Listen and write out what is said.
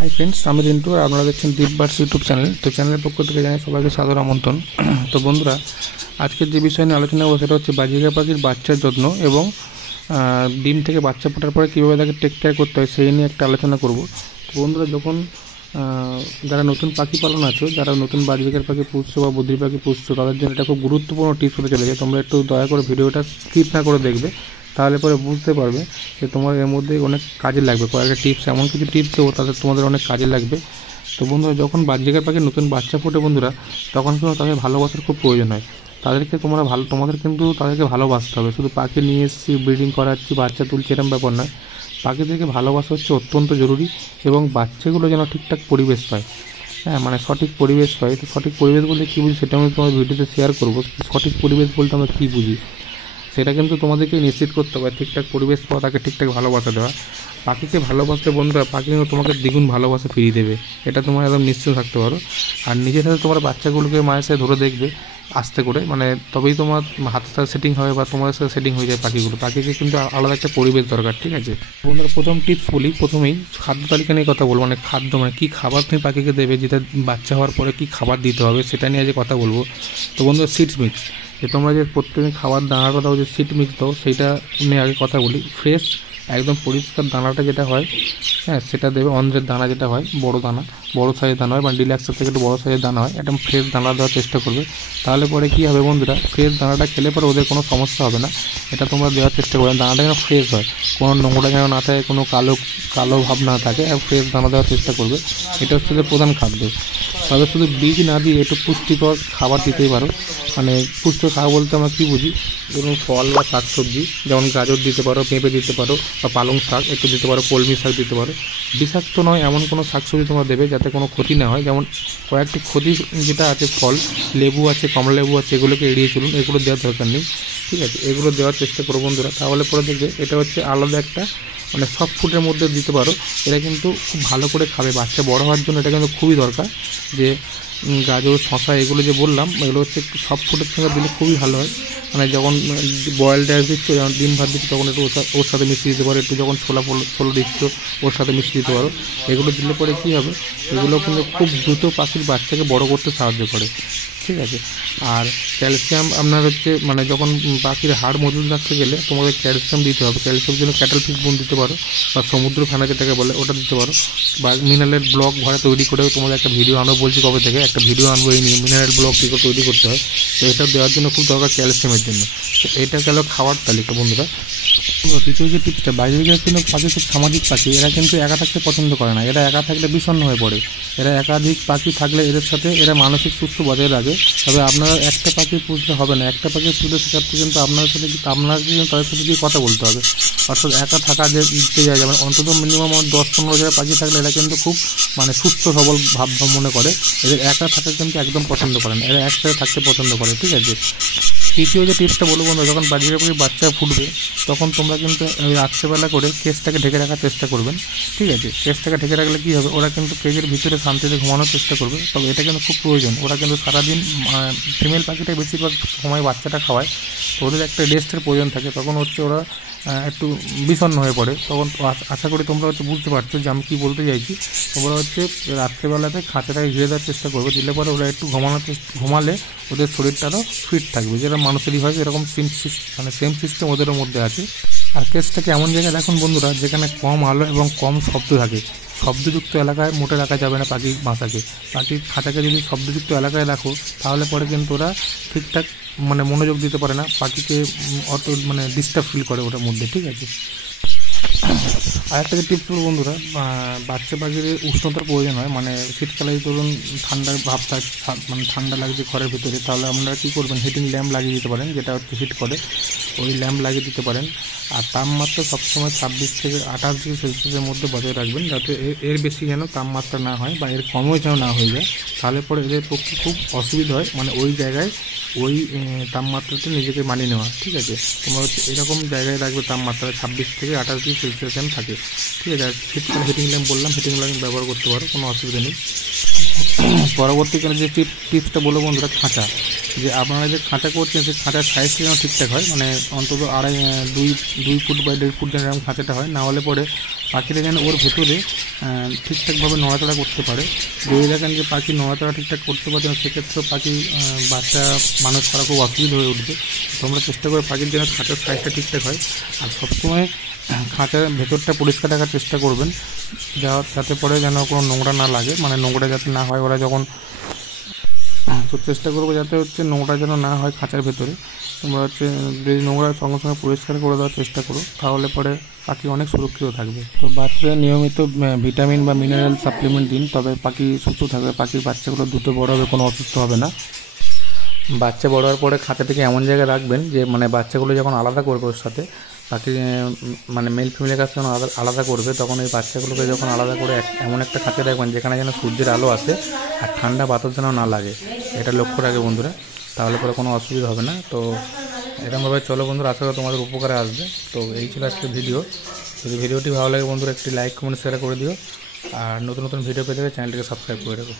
Hi friends, আমি রিন্টু আর আপনারা দেখছেন দীপ বার্স ইউটিউব চ্যানেল। তো চ্যানেলের পক্ষ থেকে জানাই সবাইকে সাদর আমন্ত্রণ। তো বন্ধুরা, আজকের যে বিষয় নিয়ে আলোচনা করবো সেটা হচ্ছে বাজিকা পাখির বাচ্চার যত্ন এবং ডিম থেকে বাচ্চা ফোটার পরে কীভাবে তাকে টেক কেয়ার করতে হয় সেই নিয়ে একটা আলোচনা করব। তো বন্ধুরা, যখন যারা নতুন পাখি পালন আছো, যারা নতুন বাজিকার পাখি পুষছো বা বুদ্ধির পাখি পুষছো, তাদের জন্য এটা খুব গুরুত্বপূর্ণ টিপস হতে চলেছে। তোমরা একটু দয়া করে ভিডিওটা স্কিপ না করে দেখবে, তাহলে পরে বুঝতে পারবে যে তোমার এর মধ্যে অনেক কাজে লাগবে। কয়েকটা টিপস, এমন কিছু টিপস দেবো তাদের তোমাদের অনেক কাজে লাগবে। তো বন্ধুরা, যখন বাজিকার পাখির নতুন বাচ্চা ফোটে বন্ধুরা, তখন কিন্তু তাদের ভালোবাসার খুব প্রয়োজন হয়। তাদেরকে তোমাদের কিন্তু তাদেরকে ভালোবাসতে হবে। শুধু পাখি নিয়ে এসেছি, ব্রিডিং করাচ্ছি, বাচ্চা তুলছি, এরকম ব্যাপার নয়। পাখিদেরকে ভালোবাসা হচ্ছে অত্যন্ত জরুরি, এবং বাচ্চাগুলো যেন ঠিকঠাক পরিবেশ পায়। মানে সঠিক পরিবেশ পায়। তো সঠিক পরিবেশ বলতে কী বুঝি সেটা আমি তোমার ভিডিওতে শেয়ার করবো। সঠিক পরিবেশ বলতে আমরা কী বুঝি সেটা কিন্তু তোমাদেরকে নিশ্চিত করতে হবে। ঠিকঠাক পরিবেশ পাওয়া, তাকে ঠিকঠাক ভালোবাসা দেওয়া। পাখিকে ভালোবাসলে বন্ধুরা, পাখি কিন্তু তোমাকে দ্বিগুণ ভালোবাসা ফিরিয়ে দেবে, এটা তোমার একদম নিশ্চিত থাকতে পারো। আর নিজের সাথে তোমার বাচ্চাগুলোকে মায়ের সাথে ধরে দেখবে আস্তে করে, মানে তবেই তোমার হাতের সাথে সেটিং হবে বা তোমার সাথে সেটিং হয়ে যায় পাখিগুলো। পাখিকে কিন্তু আলাদা একটা পরিবেশ দরকার, ঠিক আছে বন্ধুরা। প্রথম টিপস বলি, প্রথমেই খাদ্য তালিকা নিয়ে কথা বলবো। মানে খাদ্য, মানে কী খাবার তুমি পাখিকে দেবে, যেটা বাচ্চা হওয়ার পরে কী খাবার দিতে হবে সেটা নিয়ে আজ কথা বলবো। তো বন্ধুরা, সিডস মিক্স, যে তোমরা যে প্রত্যেকদিন খাবার দানাটা দাও, যে সিড মিক্স দাও, সেইটা নিয়ে আগে কথা বলি। ফ্রেশ একদম পরিষ্কার দানাটা যেটা হয়, সেটা দেবে। অন্ধ্রের দানা যেটা হয়, বড় দানা, বড় সাইজের দানা হয়, মানে ডিলাক্সের থেকে একটু বড়ো সাইজের দানা হয়, একদম ফ্রেশ দানা দেওয়ার চেষ্টা করবে। তাহলে পরে কী হবে বন্ধুরা, ফ্রেশ দানাটা খেলে পরে ওদের কোনো সমস্যা হবে না। এটা তোমরা দেওয়ার চেষ্টা করবে। দানাটা যেন ফ্রেশ হয়, কোনো নোংরা যেন না থাকে, কোনো কালো কালো ভাব না থাকে, ফ্রেশ দানা দেওয়ার চেষ্টা করবে। এটা হচ্ছে যে প্রধান খাদ্য। তবে শুধু বীজ না দিয়ে একটু পুষ্টিকর খাবার দিতেই পারো। মানে পুষ্টিকর খাবার বলতে আমরা কী বুঝি, যেমন ফল বা শাকসবজি, যেমন গাজর দিতে পারো, পেঁপে দিতে পারো, বা পালং শাক একটু দিতে পারো, কলমি শাক দিতে পারো। বিষাক্ত নয় এমন কোনো শাকসবজি তোমরা দেবে যাতে কোনো ক্ষতি না হয়। যেমন কয়েকটি ক্ষতি যেটা আছে, ফল, লেবু আছে, কমলা লেবু আছে, এগুলোকে এড়িয়ে চলুন, এগুলো দেওয়ার দরকার নেই, ঠিক আছে। এগুলো দেওয়ার চেষ্টা করো বন্ধুরা, তাহলে পরে দেখবে এটা হচ্ছে আলাদা একটা, মানে সফট ফুডের মধ্যে দিতে পারো। এরা কিন্তু খুব ভালো করে খাবে। বাচ্চা বড় হওয়ার জন্য এটা কিন্তু খুবই দরকার। যে গাজর, শশা, এগুলো যে বললাম, এগুলো হচ্ছে সফট ফুডের সঙ্গে দিলে খুবই ভালো হয়। মানে যখন বয়েল রাইস দিচ্ছ, যখন ডিম ভাত দিচ্ছ, তখন একটু ওর সাথে মিশিয়ে দিতে পারো। একটু যখন ছোলা দিচ্ছ, ওর সাথে মিশিয়ে দিতে পারো। এগুলো দিলে পরে কী হবে, এগুলো কিন্তু খুব দ্রুত পাখির বাচ্চাকে বড় করতে সাহায্য করে, ঠিক আছে। আর ক্যালসিয়াম আপনার হচ্ছে, মানে যখন পাখির হাড় মজবুত রাখতে গেলে তোমাদের ক্যালসিয়াম দিতে হবে। ক্যালসিয়ামের জন্য ক্যাটেল ফিশ বোন দিতে পারো, বা সমুদ্র ফেনা যেটাকে বলে ওটা দিতে পারো, বা মিনারেল ব্লক ঘরে তৈরি করে তোমাদের একটা ভিডিও আনবো বলছি কবে থেকে, একটা ভিডিও আনবো এই নিয়ে, মিনারেল ব্লক কী করে তৈরি করতে হয়। তো এটা দেওয়ার জন্য খুব দরকার ক্যালসিয়ামের জন্য। তো এটা গেল খাবার তালিকা বন্ধুরা। দ্বিতীয় যে টিপসটা, বাজিকার কিন্তু পাখি খুব সামাজিক পাখি। এরা কিন্তু একা থাকতে পছন্দ করে না। এরা একা থাকলে বিষণ্ণ হয়ে পড়ে। এরা একাধিক পাখি থাকলে এদের সাথে এরা মানসিক সুস্থ বজায় রাখে। তবে আপনারা একটা পাখি পুষলে হবে না। একটা পাখি পুষলে সেক্ষেত্রে কিন্তু আপনাদের তাদের সাথে গিয়ে কথা বলতে হবে। অর্থাৎ একা থাকা যে দিতে যায়, যেমন অন্তত মিনিমাম 10-15 হাজার পাখি থাকলে এরা কিন্তু খুব, মানে সুস্থ সবল ভাব মনে করে। এদের একা থাকা কিন্তু একদম পছন্দ করে না। এরা একসাথে থাকতে পছন্দ করে, ঠিক আছে। তৃতীয় যে টিপসটা বলবো বন্ধু, যখন বাজিকার পাখির বাচ্চা ফুটবে, তখন তোমরা কিন্তু রাত্রেবেলা করে কেসটাকে ঢেকে রাখার চেষ্টা করবেন, ঠিক আছে। কেসটাকে ঢেকে রাখলে কী হবে, ওরা কিন্তু কেজের ভিতরে শান্তিতে ঘুমানোর চেষ্টা করবে। তবে এটা কিন্তু খুব প্রয়োজন। ওরা কিন্তু সারাদিন, ফিমেল পাখিটাই বেশিরভাগ সময় বাচ্চাটা খাওয়ায়, তো ওদের একটা রেস্টের প্রয়োজন থাকে। তখন হচ্ছে ওরা একটু বিষণ্ণ হয়ে পড়ে। তখন আশা করি তোমরা হচ্ছে বুঝতে পারছো যে আমি কী বলতে চাইছি। তোমরা হচ্ছে রাত্রেবেলাতে খাঁচাটাকে ঘিরে দেওয়ার চেষ্টা করবে। দিলে পরে ওরা একটু ঘুমালে ওদের শরীরটা আরও ফিট থাকবে। যেটা মানুষেরই হয়, এরকম সেম সিস্টেম ওদেরও মধ্যে আছে। আর কেসটাকে এমন জায়গায় রাখুন বন্ধুরা, যেখানে কম আলো এবং কম শব্দ থাকে। শব্দযুক্ত এলাকায় মোটে রাখা যাবে না পাখির বাসাকে। পাখির খাঁচাকে যদি শব্দযুক্ত এলাকায় রাখো, তাহলে পরে কিন্তু ওরা ঠিকঠাক, মানে মনোযোগ দিতে পারে না। পাখিকে অত, মানে ডিস্টার্ব ফিল করে ওটার মধ্যে, ঠিক আছে। আরেকটা যে টিপস বলবো বন্ধুরা, বাচ্চা পাখির উষ্ণতার প্রয়োজন হয়। মানে শীতকালে ধরুন ঠান্ডার ভাব থাকে, মানে ঠান্ডা লাগছে ঘরের ভিতরে, তাহলে আপনারা কী করবেন, হিটিং ল্যাম্প লাগিয়ে দিতে পারেন, যেটা হচ্ছে হিট করে, ওই ল্যাম্প লাগিয়ে দিতে পারেন। আর তাপমাত্রা সবসময় 26 থেকে 28 ডিগ্রি সেলসিয়াসের মধ্যে বজায় রাখবেন, যাতে এর বেশি যেন তাপমাত্রা না হয়, বা এর কমও যেন না হয়ে যায়। তাহলে পরে এদের পক্ষে খুব অসুবিধা হয়, মানে ওই জায়গায় ওই তাপমাত্রাতে নিজেকে মানিয়ে নেওয়া, ঠিক আছে। তোমরা হচ্ছে এরকম জায়গায় রাখবে, তাপমাত্রা 26 থেকে 28 ডিগ্রি সেলসিয়াস যেন থাকে, ঠিক আছে। আর শীতকালে হিটিং ল্যাম্প বললাম, হিটিং ল্যাম্প ব্যবহার করতে পারো, কোনো অসুবিধা নেই। পরবর্তীকালে যে টিপসটা বলবো বন্ধুরা, খাঁচা। যে আপনারা যে খাঁচা করছেন সেই খাঁচার সাইজটা যেন ঠিকঠাক হয়, মানে অন্তত দুই ফুট বা 1.5 ফুট যেন এরকম খাঁচাটা হয়, না হলে পরে পাখিটা যেন ওর ভেতরে ঠিকঠাকভাবে নড়াচড়া করতে পারে। যদি দেখেন যে পাখি নড়াচড়া ঠিকঠাক করতে পারছে না, সেক্ষেত্রেও পাখি বাচ্চা মানুষ করা খুব অসুবিধা হয়ে উঠবে। তোমরা চেষ্টা করে পাখির যেন খাঁচার সাইজটা ঠিকঠাক হয়। আর সবসময় খাঁচার ভেতরটা পরিষ্কার রাখার চেষ্টা করবেন, যাতে পরে যেন কোনো নোংরা না লাগে, মানে নোংরা যাতে না হয়। ওরা যখন তো চেষ্টা করবো যাতে নোংরা যেন না হয় খাঁচার ভেতরে। তোমরা যদি নোংরা সঙ্গে সঙ্গে পরিষ্কার করে দেওয়ার চেষ্টা করো, তাহলে পরে পাখি অনেক সুরক্ষিত থাকবে। তো বাচ্চাদের নিয়মিত ভিটামিন বা মিনারেল সাপ্লিমেন্ট দিন, তবে পাখি সুস্থ থাকবে। পাখির বাচ্চাগুলো দ্রুত বড় হবে, কোনো অসুস্থ হবে না। বাচ্চা বড় হওয়ার পরে খাঁচাটাকে এমন জায়গায় রাখবেন যে মানে বাচ্চাগুলো যখন আলাদা করবে ওর সাথে, পাখি মানে মেল ফিমেলের কাছে যখন আলাদা করবে, তখন ওই বাচ্চাগুলোকে যখন আলাদা করে এমন একটা খাঁচা রাখবেন যেখানে যেন সূর্যের আলো আসে আর ঠান্ডা বাতাস যেন না লাগে। এটা লক্ষ্য রাখবে বন্ধুরা, তাহলে পরে কোনো অসুবিধা হবে না। তো এরকমভাবে চলো বন্ধুরা, আশা করি তোমাদের উপকারে আসবে। তো এই ছিল আজকের ভিডিও। যদি ভিডিওটি ভালো লাগে বন্ধুরা, একটি লাইক কমেন্ট শেয়ার করে দিও। আর নতুন নতুন ভিডিও পেতে গেলে চ্যানেলটিকে সাবস্ক্রাইব করে রাখো।